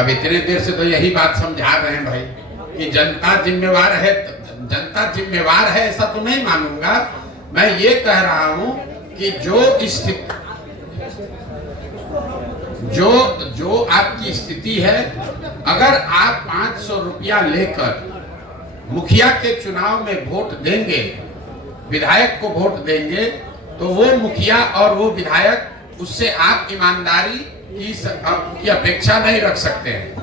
अब इतने देर से तो यही बात समझा रहे हैं भाई कि जनता जिम्मेवार है, जनता जिम्मेवार है ऐसा तो नहीं मानूंगा। मैं ये कह रहा हूं कि जो आपकी स्थिति है, अगर आप 500 रुपया लेकर मुखिया के चुनाव में वोट देंगे, विधायक को वोट देंगे, तो वो मुखिया और वो विधायक उससे आप ईमानदारी की अपेक्षा नहीं रख सकते हैं।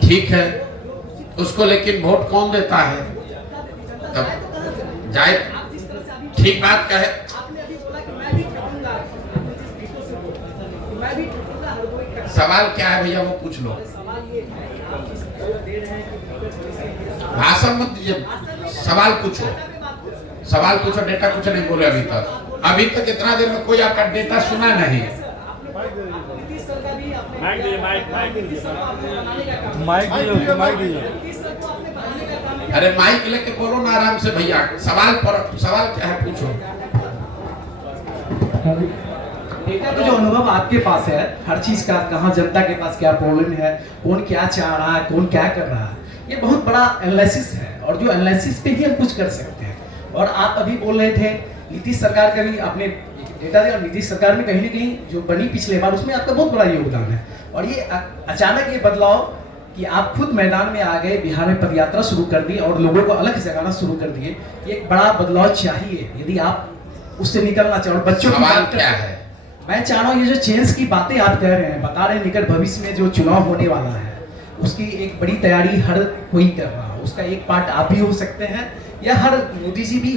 ठीक है, उसको लेकिन वोट कौन देता है? तब जाए ठीक बात कहे। सवाल क्या है भैया, वो पूछ लो। भाषण मत दीजिए, सवाल पूछो, सवाल पूछो। डेटा कुछ नहीं बोले अभी तक इतना देर में कोई आपका डेटा सुना नहीं। अरे माइक लेके बोलो ना आराम से भैया। सवाल क्या है पूछो। डेटा का जो अनुभव आपके पास है हर चीज का, कहाँ जनता के पास क्या प्रॉब्लम है, कौन क्या चाह रहा है, कौन क्या कर रहा है, ये बहुत बड़ा एनालिसिस है और जो एनालिसिस पे ही हम कुछ कर सकते हैं। और आप अभी बोल रहे थे नीतीश सरकार का भी आपने डेटा दिया, नीतीश सरकार में कहीं ना कहीं जो बनी पिछले बार उसमें आपका बहुत बड़ा योगदान है। और ये अचानक ये बदलाव कि आप खुद मैदान में आ गए, बिहार में पदयात्रा शुरू कर दी और लोगों को अलग जगाना शुरू कर दिए, ये एक बड़ा बदलाव चाहिए यदि आप उससे निकलना चाहो। बच्चों की क्या है, मैं चाह रहा हूँ ये जो चेंज की बातें आप कह रहे हैं, बता रहे हैं निकट भविष्य में जो चुनाव होने वाला है उसकी एक बड़ी तैयारी हर कोई कर रहा है। उसका एक पार्ट आप भी हो सकते हैं या हर मोदी जी भी,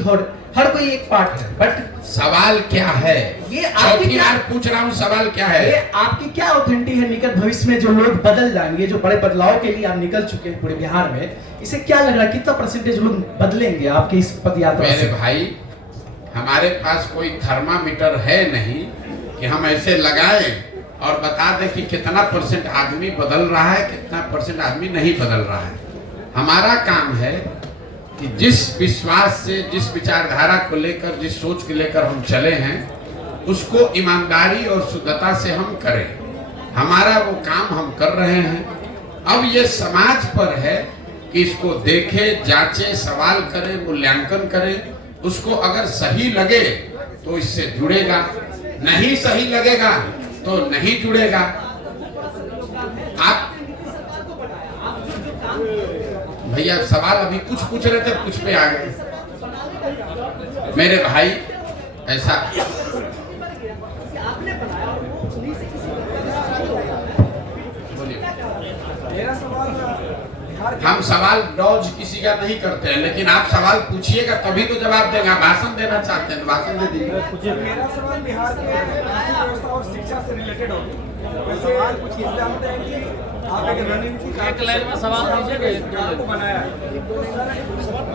हर कोई एक पार्ट है। बट सवाल क्या है, ये आपकी क्या पूछ रहा हूँ, सवाल क्या है? ये आपकी क्या ऑथेंटिक है निकट भविष्य में जो लोग बदल जाएंगे, जो बड़े बदलाव के लिए आप निकल चुके हैं पूरे बिहार में, इसे क्या लग रहा है कितना परसेंटेज लोग बदलेंगे आपके इस पदयात्रा से? मेरे भाई, हमारे पास कोई थर्मामीटर है नहीं कि हम ऐसे लगाएं और बता दें कि कितना परसेंट आदमी बदल रहा है, कितना परसेंट आदमी नहीं बदल रहा है। हमारा काम है कि जिस विश्वास से, जिस विचारधारा को लेकर, जिस सोच को लेकर हम चले हैं उसको ईमानदारी और शुद्धता से हम करें। हमारा वो काम हम कर रहे हैं। अब ये समाज पर है कि इसको देखे, जांचे, सवाल करे, मूल्यांकन करे। उसको अगर सही लगे तो इससे जुड़ेगा, नहीं सही लगेगा तो नहीं जुड़ेगा। आप भैया सवाल अभी कुछ पूछ रहे थे, कुछ पे आ गए। मेरे भाई ऐसा हम सवाल डॉज किसी का नहीं करते हैं, लेकिन आप सवाल पूछिएगा तभी तो जवाब देंगे। आप भाषण देना चाहते हैं तो भाषण दे दीजिए। मेरा सवाल बिहार के व्यवस्था और शिक्षा से रिलेटेड होगी। सवाल कुछ ये जानते हैं कि आप एक रणनीति एक लाइन में सवाल दीजिए को बनाया है।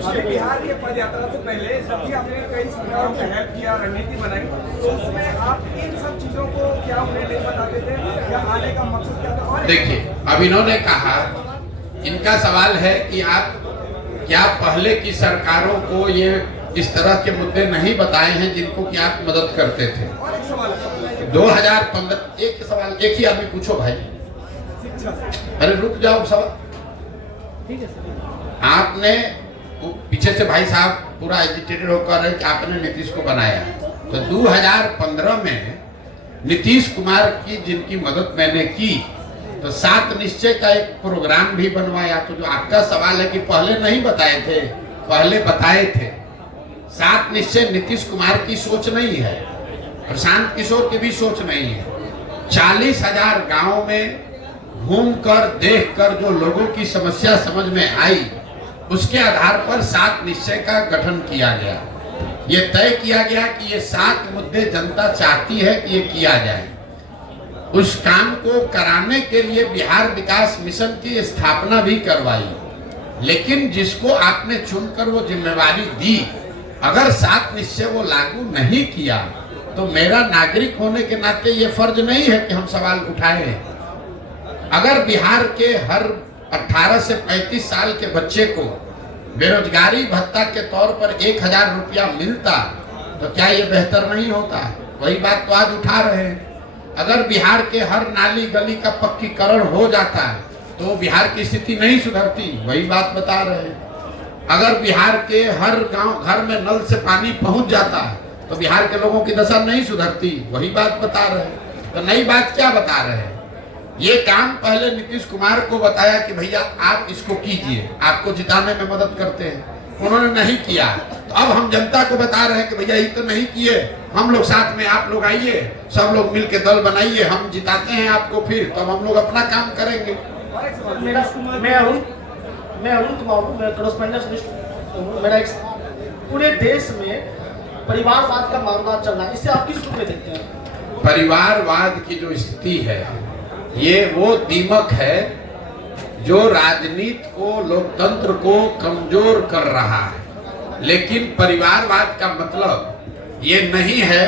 अभी बिहार के पदयात्रा से पहले जबकि आपने कई सरकारों का हेल्प किया, रणनीति बनाई, तो उसमें आप इन सब चीजों को क्या उन्हें नहीं बताते थे या आने का मकसद क्या था? देखिए, अब इन्होंने कहा, इनका सवाल है कि आप क्या पहले की सरकारों को ये इस तरह के मुद्दे नहीं बताए हैं जिनको कि आप मदद करते थे? 2015 एक सवाल एक ही आदमी पूछो भाई। अरे रुक जाओ सवाल। आपने पीछे से भाई साहब पूरा एजिटेटेड होकर है कि आपने नीतीश को बनाया, तो 2015 में नीतीश कुमार की जिनकी मदद मैंने की तो 7 निश्चय का एक प्रोग्राम भी बनवाया। तो जो आपका सवाल है कि पहले नहीं बताए थे, पहले बताए थे। 7 निश्चय नीतीश कुमार की सोच नहीं है, प्रशांत किशोर की भी सोच नहीं है। 40,000 गाँव में घूमकर, देखकर जो लोगों की समस्या समझ में आई, उसके आधार पर 7 निश्चय का गठन किया गया। ये तय किया गया कि ये 7 मुद्दे जनता चाहती है कि ये किया जाए। उस काम को कराने के लिए बिहार विकास मिशन की स्थापना भी करवाई। लेकिन जिसको आपने चुनकर वो जिम्मेवारी दी, अगर 7 निश्चय वो लागू नहीं किया तो मेरा नागरिक होने के नाते ये फर्ज नहीं है कि हम सवाल उठाएं। अगर बिहार के हर 18 से 35 साल के बच्चे को बेरोजगारी भत्ता के तौर पर 1,000 रुपया मिलता तो क्या ये बेहतर नहीं होता? वही बात तो आज उठा रहे हैं। अगर बिहार के हर नाली गली का पक्कीकरण हो जाता है तो बिहार की स्थिति नहीं सुधरती, वही बात बता रहे हैं। अगर बिहार के हर गांव घर में नल से पानी पहुंच जाता है तो बिहार के लोगों की दशा नहीं सुधरती, वही बात बता रहे हैं। तो नई बात क्या बता रहे हैं? ये काम पहले नीतीश कुमार को बताया कि भैया आप इसको कीजिए, आपको जिताने में मदद करते हैं, उन्होंने नहीं किया। तो अब हम जनता को बता रहे हैं कि भैया ये तो नहीं किए, हम लोग साथ में, आप लोग आइए, सब लोग मिलके दल बनाइए, हम जिताते हैं आपको, फिर तब हम लोग अपना काम करेंगे। मैं अरुण कुमार हूँ, मैं कॉरेस्पोंडेंट हूँ। मेरा पूरे देश में परिवारवाद का मामला चल रहा है, इससे आप किस रूप में देखते हैं? परिवारवाद की जो स्थिति है ये वो दीमक है जो राजनीति को, लोकतंत्र को कमजोर कर रहा है। लेकिन परिवारवाद का मतलब ये नहीं है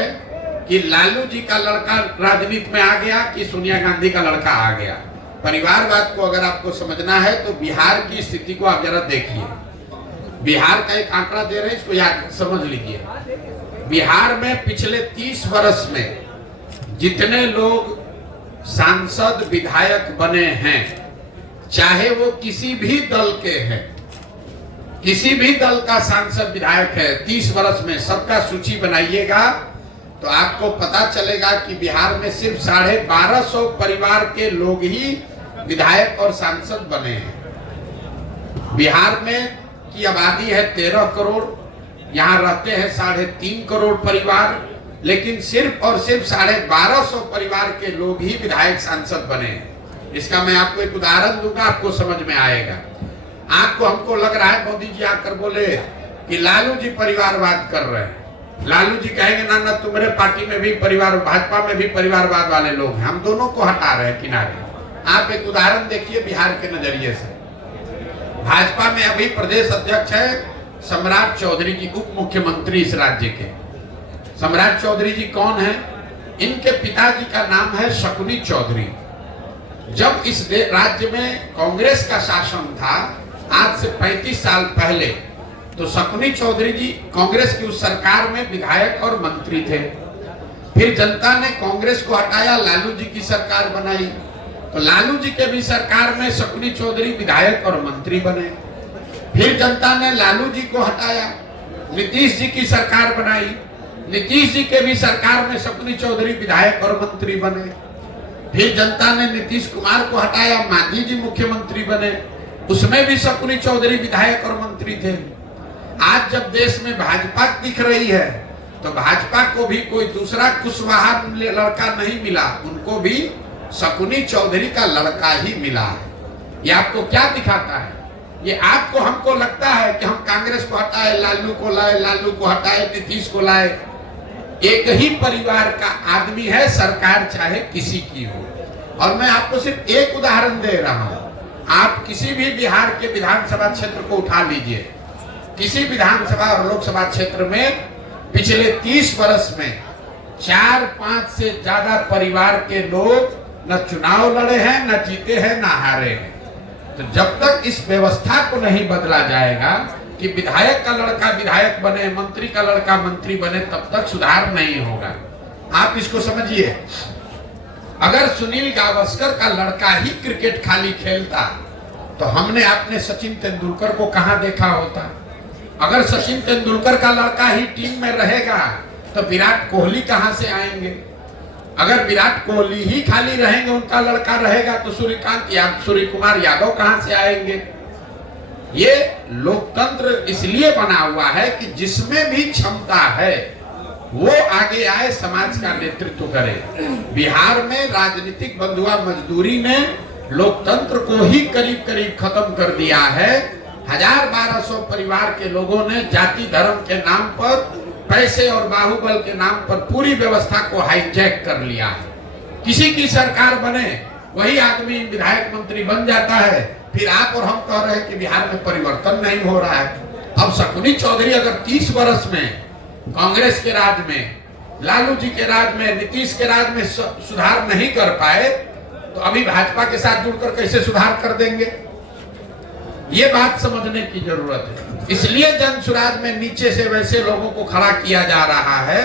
कि लालू जी का लड़का राजनीति में आ गया कि सोनिया गांधी का लड़का आ गया। परिवारवाद को अगर आपको समझना है तो बिहार की स्थिति को आप जरा देखिए। बिहार का एक आंकड़ा दे रहे हैं, इसको याद समझ लीजिए। बिहार में पिछले 30 वर्ष में जितने लोग सांसद विधायक बने हैं, चाहे वो किसी भी दल के हैं, किसी भी दल का सांसद विधायक है, 30 वर्ष में सबका सूची बनाइएगा तो आपको पता चलेगा कि बिहार में सिर्फ 1250 परिवार के लोग ही विधायक और सांसद बने हैं। बिहार में की आबादी है 13 करोड़, यहाँ रहते हैं 3.5 करोड़ परिवार, लेकिन सिर्फ और सिर्फ 1250 परिवार के लोग ही विधायक सांसद बने हैं। इसका मैं आपको एक उदाहरण दूंगा, आपको समझ में आएगा। आपको हमको लग रहा है मोदी जी आकर बोले कि लालू जी परिवारवाद कर रहे हैं, लालू जी कहेंगे ना ना तुम्हारे पार्टी में भी परिवार, भाजपा में भी परिवारवाद वाले लोग हैं, हम दोनों को हटा रहे हैं किनारे। आप एक उदाहरण देखिए बिहार के नजरिए से। भाजपा में अभी प्रदेश अध्यक्ष है सम्राट चौधरी जी, उप मुख्यमंत्री इस राज्य के। सम्राट चौधरी जी कौन है? इनके पिताजी का नाम है शकुनी चौधरी। जब इस राज्य में कांग्रेस का शासन था आज से 35 साल पहले, तो शकुनी चौधरी जी कांग्रेस की उस सरकार में विधायक और मंत्री थे। फिर जनता ने कांग्रेस को हटाया, लालू जी की सरकार बनाई, तो लालू जी के भी सरकार में शकुनी चौधरी विधायक और मंत्री बने। फिर जनता ने लालू जी को हटाया, नीतीश जी की सरकार बनाई, नीतीश जी के भी सरकार में शकुनी चौधरी विधायक और मंत्री बने। फिर जनता ने नीतीश कुमार को हटाया, मांझी जी मुख्यमंत्री बने, उसमें भी शकुनी चौधरी विधायक और मंत्री थे। आज जब देश में भाजपा दिख रही है तो भाजपा को भी कोई दूसरा कुशवाहा लड़का नहीं मिला, उनको भी शकुनी चौधरी का लड़का ही मिला है। ये आपको क्या दिखाता है? ये आपको हमको लगता है कि हम कांग्रेस को हटाए, लालू को लाए, लालू को हटाए, नीतीश को लाए। एक ही परिवार का आदमी है, सरकार चाहे किसी की हो। और मैं आपको सिर्फ एक उदाहरण दे रहा हूं। आप किसी भी बिहार के विधानसभा क्षेत्र को उठा लीजिए, किसी विधानसभा और लोकसभा क्षेत्र में पिछले 30 वर्ष में 4-5 से ज्यादा परिवार के लोग न चुनाव लड़े हैं, न जीते हैं, न हारे हैं। तो जब तक इस व्यवस्था को नहीं बदला जाएगा कि विधायक का लड़का विधायक बने, मंत्री का लड़का मंत्री बने, तब तक सुधार नहीं होगा। आप इसको समझिए। अगर सुनील गावस्कर का लड़का ही क्रिकेट खाली खेलता तो हमने अपने सचिन तेंदुलकर को कहां देखा होता। अगर सचिन तेंदुलकर का लड़का ही टीम में रहेगा तो विराट कोहली कहां से आएंगे। अगर विराट कोहली ही खाली रहेंगे, उनका लड़का रहेगा, तो सूर्य कुमार यादव कहां से आएंगे। ये लोकतंत्र इसलिए बना हुआ है कि जिसमें भी क्षमता है वो आगे आए, समाज का नेतृत्व करे। बिहार में राजनीतिक बंधुआ मजदूरी ने लोकतंत्र को ही करीब करीब खत्म कर दिया है। 1250 परिवार के लोगों ने जाति धर्म के नाम पर, पैसे और बाहुबल के नाम पर पूरी व्यवस्था को हाईजैक कर लिया है। किसी की सरकार बने वही आदमी विधायक मंत्री बन जाता है। फिर आप और हम कह रहे हैं कि बिहार में परिवर्तन नहीं हो रहा है। अब शकुनी चौधरी अगर 30 वर्ष में कांग्रेस के राज में, लालू जी के राज में, नीतीश के राज में सुधार नहीं कर पाए तो अभी भाजपा के साथ जुड़कर कैसे सुधार कर देंगे? ये बात समझने की जरूरत है। इसलिए जन सुराज में नीचे से वैसे लोगों को खड़ा किया जा रहा है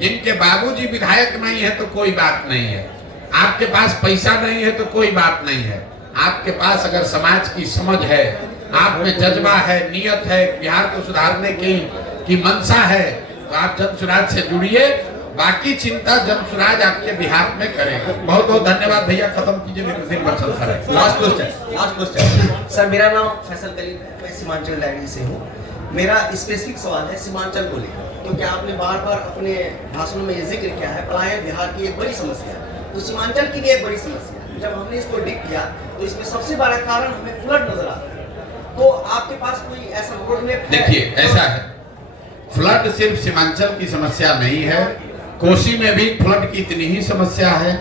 जिनके बाबूजी विधायक नहीं है तो कोई बात नहीं है, आपके पास पैसा नहीं है तो कोई बात नहीं है, आपके पास अगर समाज की समझ है, आप में जज्बा है, नियत है, बिहार को सुधारने की मंशा है, तो आप जन स्वराज से जुड़िए। बाकी चिंता जन स्वराज आपके बिहार में करेगा। बहुत बहुत धन्यवाद भैया, खत्म कीजिए मेरे। लास्ट क्वेश्चन सर, मेरा नाम फैसल कलीम है, मैं सीमांचल डायरी से हूँ। मेरा स्पेसिफिक सवाल है सीमांचल को लेकर, क्योंकि आपने बार बार अपने भाषणों में ये जिक्र किया है पलायन बिहार की एक बड़ी समस्या है, तो सीमांचल की भी एक बड़ी समस्या है। जब हमने इसको डिग किया तो इसमें सबसे बड़ा कारण हमें फ्लड नजर आता है। तो आपके पास कोई ऐसा रोड मैप है? देखिए ऐसा है, फ्लड सिर्फ सीमांचल की समस्या नहीं है, कोसी में भी फ्लड की इतनी ही समस्या है।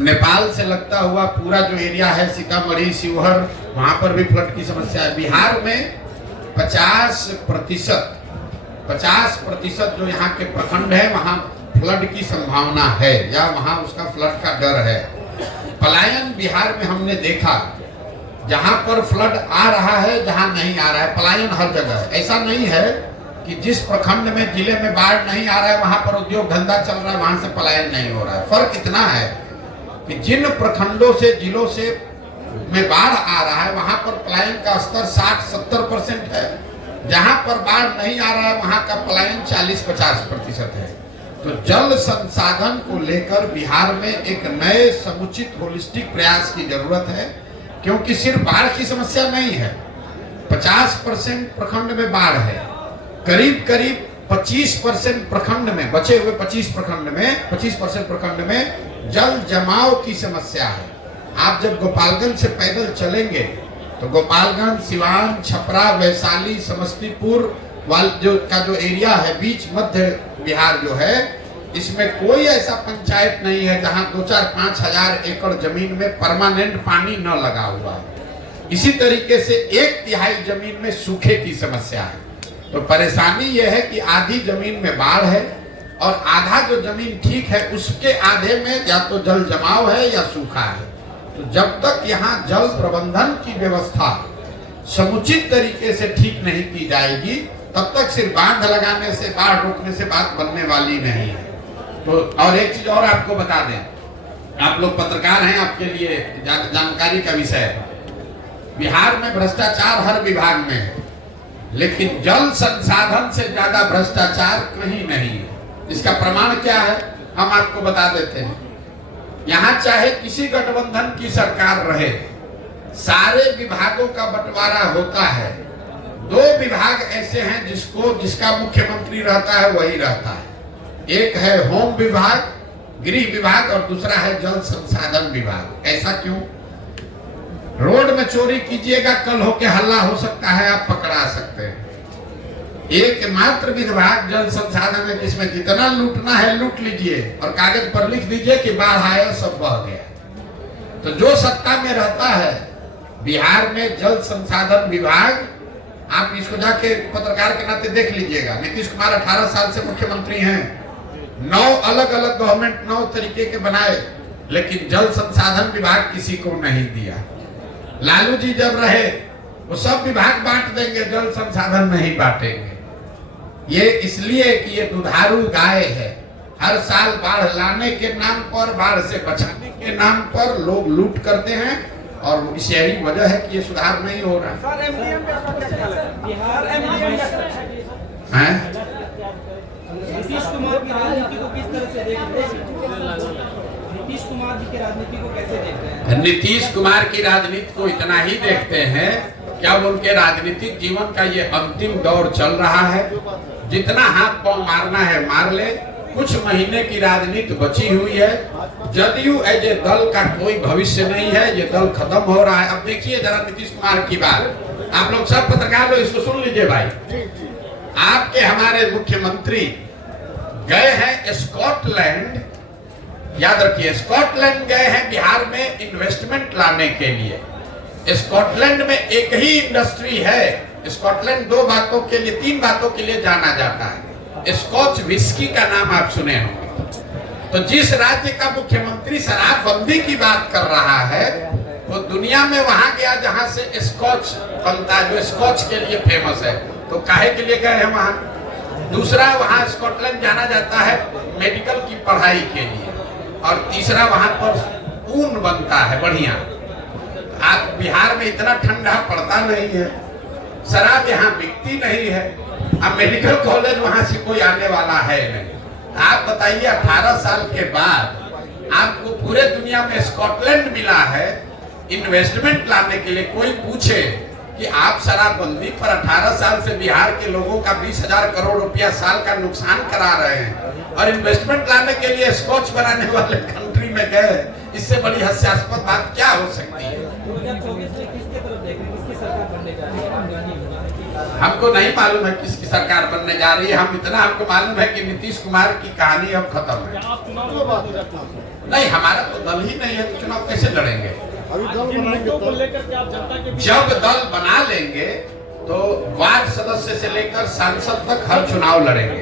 नेपाल से लगता हुआ पूरा जो एरिया है, सीतामढ़ी, शिवहर, वहां पर भी फ्लड की समस्या है। बिहार में 50% जो यहाँ के प्रखंड है वहाँ फ्लड की संभावना है, या वहाँ उसका फ्लड का डर है। पलायन बिहार में हमने देखा, जहाँ पर फ्लड आ रहा है, जहाँ नहीं आ रहा है, पलायन हर जगह है। ऐसा नहीं है कि जिस प्रखंड में, जिले में बाढ़ नहीं आ रहा है वहां पर उद्योग धंधा चल रहा है, वहां से पलायन नहीं हो रहा है। फर्क इतना है कि जिन प्रखंडों से, जिलों से में बाढ़ आ रहा है वहां पर पलायन का स्तर 60-70% है, जहां पर बाढ़ नहीं आ रहा है वहां का पलायन 40-50% है। तो जल संसाधन को लेकर बिहार में एक नए समुचित होलिस्टिक प्रयास की जरूरत है, क्योंकि सिर्फ बाढ़ की समस्या नहीं है। 50% प्रखंड में बाढ़ है, करीब 25% प्रखंड में, बचे हुए 25% प्रखंड में जल जमाव की समस्या है। आप जब गोपालगंज से पैदल चलेंगे तो गोपालगंज, सिवान, छपरा, वैशाली, समस्तीपुर जो एरिया है, बीच मध्य बिहार जो है, इसमें कोई ऐसा पंचायत नहीं है जहां 2-4-5 हजार एकड़ जमीन में परमानेंट पानी न लगा हुआ है। इसी तरीके से 1/3 जमीन में सूखे की समस्या है। तो परेशानी यह है कि आधी जमीन में बाढ़ है और आधा जो जमीन ठीक है उसके आधे में या तो जल जमाव है या सूखा है। तो जब तक यहाँ जल प्रबंधन की व्यवस्था समुचित तरीके से ठीक नहीं की जाएगी, तब तक सिर्फ बांध लगाने से, बाढ़ रोकने से बात बनने वाली नहीं है। तो और एक चीज और आपको बता दें, आप लोग पत्रकार हैं, आपके लिए जानकारी का विषय है। बिहार में भ्रष्टाचार हर विभाग में है, लेकिन जल संसाधन से ज्यादा भ्रष्टाचार कहीं नहीं है। इसका प्रमाण क्या है, हम आपको बता देते हैं। यहाँ चाहे किसी गठबंधन की सरकार रहे, सारे विभागों का बंटवारा होता है। 2 विभाग ऐसे हैं जिसका मुख्यमंत्री रहता है वही रहता है। एक है होम विभाग, गृह विभाग, और दूसरा है जल संसाधन विभाग। ऐसा क्यों? रोड में चोरी कीजिएगा, कल होके हल्ला हो सकता है, आप पकड़ा सकते हैं। एकमात्र विभाग जल संसाधन है जिसमें जितना लूटना है लूट लीजिए और कागज पर लिख दीजिए कि बाढ़ आया, सब बह गया। तो जो सत्ता में रहता है बिहार में जल संसाधन विभाग, आप इसको जाके पत्रकार के नाते देख लीजिएगा। नीतीश कुमार 18 साल से मुख्यमंत्री हैं, 9 अलग अलग गवर्नमेंट 9 तरीके के बनाए, लेकिन जल संसाधन विभाग किसी को नहीं दिया। लालू जी जब रहे वो सब विभाग बांट देंगे, जल संसाधन नहीं बांटेंगे। ये इसलिए कि ये दुधारू गाय है। हर साल बाढ़ लाने के नाम पर, बाढ़ से बचाने के नाम पर लोग लूट करते हैं, और इस यही वजह है कि ये सुधार नहीं हो रहा सर, एमडीएम पे आपका क्या ख्याल है? बिहार एमडीएम है। नीतीश कुमार की राजनीति को किस तरह से देखते हैं? नीतीश कुमार जी की राजनीति को कैसे देखते हैं? नीतीश कुमार की राजनीति को इतना ही देखते हैं कि अब उनके राजनीतिक जीवन का ये अंतिम दौर चल रहा है। जितना हाथ पांव मारना है मार ले, कुछ महीने की राजनीति बची हुई है। जदयू एज ए दल का कोई भविष्य नहीं है, ये दल खत्म हो रहा है। अब देखिए जरा नीतीश कुमार की बात, आप लोग सब पत्रकार लोग इसको सुन लीजिए भाई। आपके हमारे मुख्यमंत्री गए हैं स्कॉटलैंड, याद रखिए स्कॉटलैंड गए हैं बिहार में इन्वेस्टमेंट लाने के लिए। स्कॉटलैंड में एक ही इंडस्ट्री है। स्कॉटलैंड 2 बातों के लिए, 3 बातों के लिए जाना जाता है। स्कॉच विस्की का नाम आप सुने होंगे। तो जिस राज्य का मुख्यमंत्री शराबबंदी की बात कर रहा है, वो दुनिया में वहां गया जहां से स्कॉच बनता है, जो स्कॉच के लिए फेमस है। तो काहे के लिए गए हैं वहां? दूसरा, वहां स्कॉटलैंड जाना जाता है मेडिकल की पढ़ाई के लिए। और तीसरा वहां पर ऊन बनता है बढ़िया। आप बिहार में इतना ठंडा पड़ता नहीं है, शराब यहाँ बिकती नहीं है, अब मेडिकल कॉलेज वहां से कोई आने वाला है नहीं। आप बताइए 18 साल के बाद आपको पूरे दुनिया में स्कॉटलैंड मिला है इन्वेस्टमेंट लाने के लिए। कोई पूछे कि आप शराबबंदी पर 18 साल से बिहार के लोगों का 20,000 करोड़ रुपया साल का नुकसान करा रहे हैं और इन्वेस्टमेंट लाने के लिए स्कॉच बनाने वाले कंट्री में गए, इससे बड़ी हास्यास्पद बात क्या हो सकती है? 2024 में किसके तरफ देख रहे हैं, किसकी सरकार बनने जा रही है? हमको नहीं मालूम है किसकी सरकार बनने जा रही है। हम इतना हमको मालूम है कि नीतीश कुमार की कहानी अब खत्म है। नहीं, हमारा तो दल ही नहीं है तो चुनाव कैसे लड़ेंगे? जब दल बना लेंगे तो वार्ड सदस्य से लेकर सांसद तक हर चुनाव लड़ेंगे।